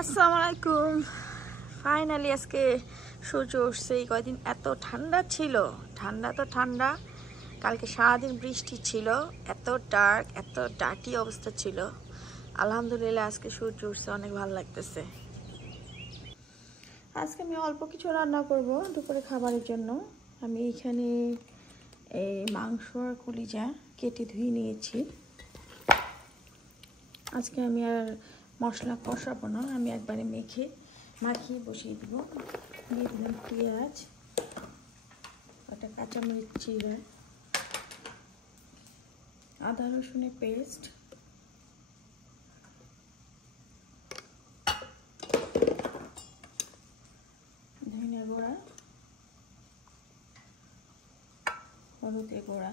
আসসালামু আলাইকুম। ফাইনালি আজকে সূর্য উঠছে। এই কয়দিন এত ঠান্ডা ছিল, ঠান্ডা তো ঠান্ডা, কালকে সারাদিন বৃষ্টি ছিল, এত ডার্টি অবস্থা ছিল। আলহামদুলিল্লাহ আজকে সূর্য উঠছে, অনেক ভালো লাগতেছে। আজকে আমি অল্প কিছু রান্না করব দুপুরে খাবারের জন্য। আমি এইখানে এই মাংস আর কলিজা কেটে ধুয়ে নিয়েছি। আজকে আমি আর মশলা কষাবো না, আমি একবারে মাখিয়ে বসিয়ে দিব। দিয়ে দিলাম পেঁয়াজ, একটা কাঁচামরিচ চিরা, আদা রসুনের পেস্ট, ধনিয়া গুঁড়া, হলুদের গুঁড়া,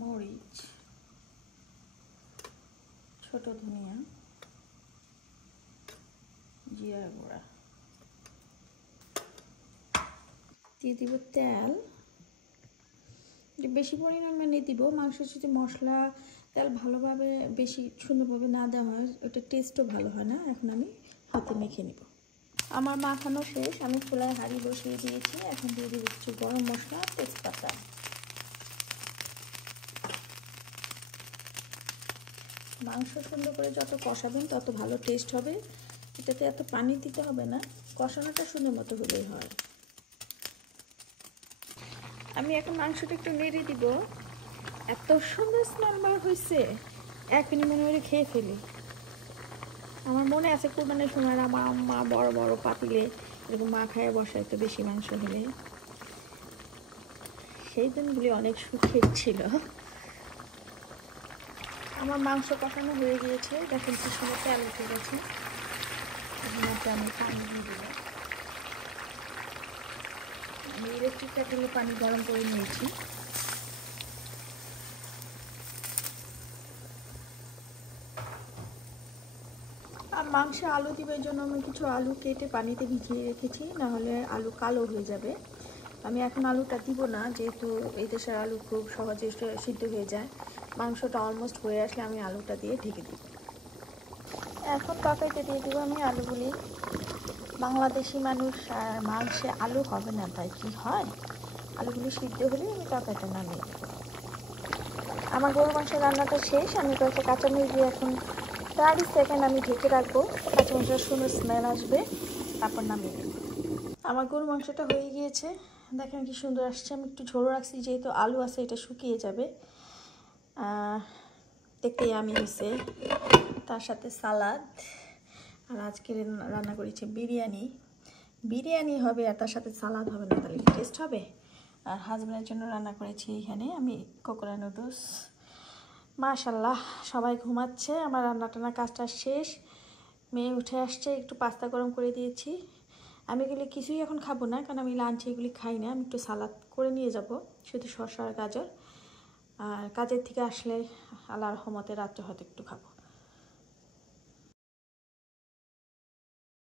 মরিচ, ছোট ধনিয়া, জিরা গুঁড়া, দিয়ে দিব তেল। বেশি পরিমাণে দিব, মাংস যদি মশলা তেল ভালোভাবে বেশি সুন্দরভাবে না দেওয়া হয় ওটা টেস্টও ভালো হয় না। এখন আমি হাতে মেখে নেব। আমার মাখানো শেষ, আমি চুলায় হাঁড়ি বসিয়ে দিয়েছি। এখন দিয়ে দিব কিছু গরম মশলা, তেজপাতা। মাংস সুন্দর করে যত কষাবেন তত ভালো টেস্ট হবে। এটাতে এত পানি দিতে হবে না, কষানোটা সুন্দর মতো হলেই হয়। আমি এখন মাংসটা একটু নেড়ে দিব। এত সুন্দর স্মেল বার হয়েছে, এক মিনিট মনে করে খেয়ে ফেলি। আমার মনে আছে কোরবানির সময় আমার আম্মা বড় বড় পাতিলে এরকম মাখায় বসায় তো বেশি মাংস হলে, সেই দিনগুলি অনেক সুখের ছিল। আমার মাংস কষানো হয়ে গিয়েছে, দেখেন কি সুন্দর তেল উঠে গেছে। আমি পানি দিয়ে দিলাম। আমি ইলেকট্রিক কেটলে পানি গরম করে নিয়েছি। আর মাংসে আলু দিবার জন্য আমি কিছু আলু কেটে পানিতে ভিজিয়ে রেখেছি, নাহলে আলু কালো হয়ে যাবে। আমি এখন আলুটা দিব না, যেহেতু এই দেশের আলু খুব সহজে সিদ্ধ হয়ে যায়। মাংসটা অলমোস্ট হয়ে আসলে আমি আলুটা দিয়ে ঢেকে দিব। এখন তরকারিতে দিয়ে দিব আমি আলুগুলি। বাংলাদেশি মানুষ আর মাংসে আলু হবে না, তাই কি হয়, আলুগুলি সিদ্ধ হলে আমি তরকারিটা নামিয়ে দেব। আমার গরু মাংসের রান্নাটা শেষ। আমি কয়েকটা কাঁচামরিচ দিয়ে এখন 30 সেকেন্ড আমি ঢেকে রাখবো, কাঁচামরিচের সুন্দর স্মেল আসবে, তারপর নামিয়ে দেব। আমার গরু মাংসটা হয়ে গিয়েছে, দেখেন কি সুন্দর আসছে। আমি একটু ঝোল রাখছি, যেহেতু আলু আছে এটা শুকিয়ে যাবে। দেখতেই আমি হয়েছে, তার সাথে সালাদ। আর আজকে রান্না করেছি বিরিয়ানি হবে, আর তার সাথে সালাদ হবে না, তাহলে টেস্ট হবে। আর হাজব্যান্ডের জন্য রান্না করেছি এখানে আমি কোকোরা নুডলস। মাশাল্লাহ সবাই ঘুমাচ্ছে, আমার রান্না টান্না কাজটা শেষ। মেয়ে উঠে আসছে, একটু পাস্তা গরম করে দিয়েছি। আমি এগুলি কিছুই এখন খাবো না, কারণ আমি লাঞ্চে এগুলি খাই না। আমি একটু সালাদ করে নিয়ে যাব, শুধু শসা আর গাজর। আর কাজের থেকে আসলে আল্লাহর রহমতে রাত্রে হয়তো একটু খাবো।